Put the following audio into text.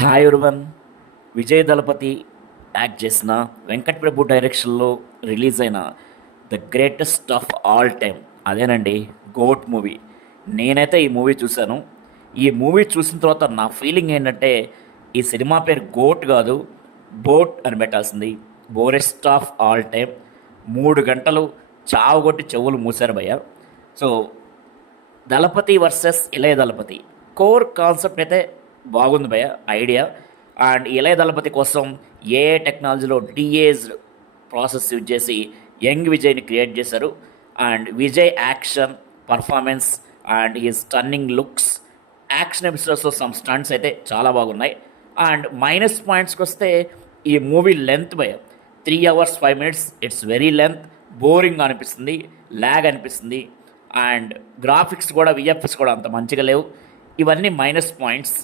Hi everyone. Vijay Thalapathy act చేసిన వెంకట్ ప్రభు డైరెక్షన్లో release అయిన the greatest of all time అదేనండి, గోట్ మూవీ. నేనైతే ఈ మూవీ చూశాను. ఈ మూవీ చూసిన తర్వాత నా ఫీలింగ్ ఏంటంటే ఈ సినిమా పేరు గోట్ కాదు, బోట్ అని పెట్టాల్సింది. బోరెస్ట్ ఆఫ్ ఆల్ టైమ్. 3 గంటలు చావుగొట్టి చెవులు మూసారు భయ్య. సో దళపతి వర్సెస్ ఇళయ దళపతి కోర్ కాన్సెప్ట్ అయితే బాగుంది భయ్య, ఐడియా. అండ్ ఇళయ దళపతి కోసం ఏ టెక్నాలజీలో డిఏజ్డ్ ప్రాసెస్ యూజ్ చేసి యంగ్ విజయ్ని క్రియేట్ చేశారు. And Vijay action performance and ఈ స్టన్నింగ్ లుక్స్, యాక్షన్ ఎపిసోడ్స్లో సమ్ స్టంట్స్ అయితే చాలా బాగున్నాయి. అండ్ మైనస్ పాయింట్స్కి వస్తే ఈ మూవీ లెంత్ భయ 3 hours 5 minutes. It's very length, boring అనిపిస్తుంది, ల్యాగ్ అనిపిస్తుంది. అండ్ గ్రాఫిక్స్ కూడా, విఎఫ్ఎక్స్ కూడా అంత మంచిగా లేవు. ఇవన్నీ మైనస్ పాయింట్స్.